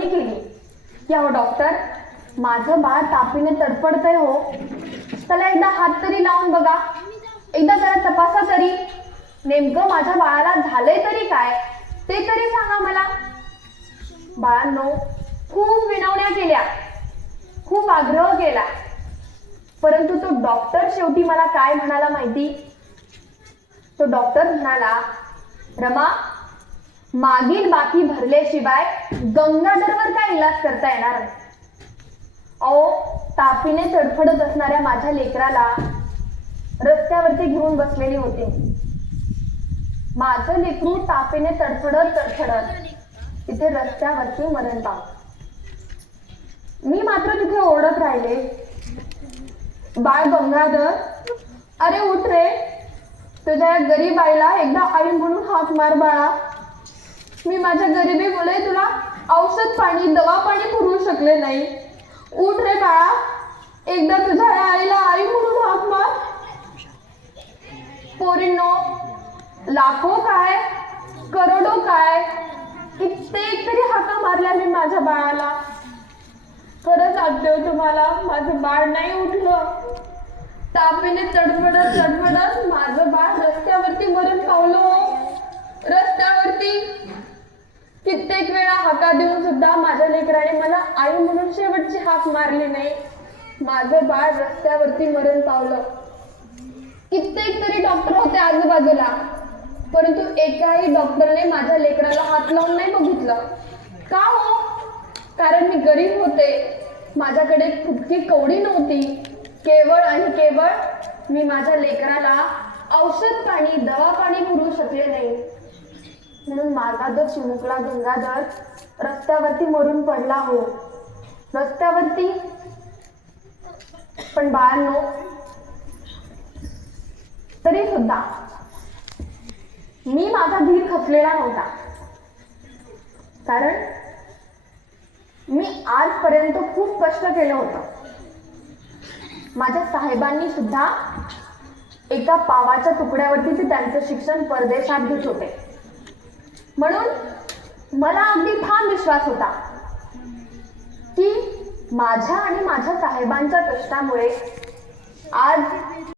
मागणी केली. या डॉक्टर माझं बाळ तापीने तडफडतंय हो. त्याला एकदा हात तरी लावून बघा. एकदा जरा तपासा तरी. नेमकं माझ्या बाळाला झालंय तरी काय? ते तरी सांगा मला. बाळांनो खूप विनवण्या केल्या. खूप आग्रह केला. परंतु तो डॉक्टर शेवटी मला काय म्हणाला माहिती? तो डॉक्टर म्हणाला रमा मागील बाकी भरल्याशिवाय गंगाधरवर काय इलाज करता येणार? नाही अहो तापीने तडफडत असणाऱ्या माझ्या लेकराला रस्त्यावरती घेऊन बसलेली होते. माझं लेकरू तापीने तडफडत तडफडत तिथे रस्त्यावरती मरण पाव मी मात्र तिथे ओढत राहिले. बाळ गंगाधर अरे उठ रे. तुझ्या गरीब आईला एकदा आई म्हणून हाक मार बाळा. मी माझ्या गरिबीमुळे तुला औषध पाणी दवा पाणी पुरवू शकले नाही. उठ रे बाळा. एकदा तुझ्या आईला आई म्हणून हाक मार. पोरींनो लाखो काय करोडो काय कित्येक तरी हाका मारल्या मी माझ्या बाळाला. खरंच आठवतो तुम्हाला माझं बाळ नाही उठलं. तापीने तडफडत तडफडत मार कित्येक वेळा हाका देऊन सुद्धा माझ्या लेकराने मला आई म्हणून शेवटची हाक मारली नाही. माझं बाळ रस्त्यावरती मरण पावलं. कित्येक तरी डॉक्टर होते आजूबाजूला परंतु एकाही डॉक्टरने माझ्या लेकराला हात लावून नाही बघितलं. का हो? कारण मी गरीब होते. माझ्याकडे फुटकी कवडी नव्हती. केवळ आणि केवळ मी माझ्या लेकराला औषध पाणी दवा पाणी पुरवू शकले नाही. म्हणून माझा चिमुकला गंगाधर रस्त्यावरती मरून पडला हो. रस्त्यावरती पण बाळांनो तरी सुद्धा मी माझा धीर खचलेला नव्हता. कारण मी आजपर्यंत खूप कष्ट केलं होतं. माझ्या साहेबांनी सुद्धा एका पावाच्या तुकड्यावरती ते त्यांचं शिक्षण परदेशात घेत होते. म्हणून मला अगदी ठाम विश्वास होता की माझ्या आणि माझ्या साहेबांच्या कष्टामुळे आज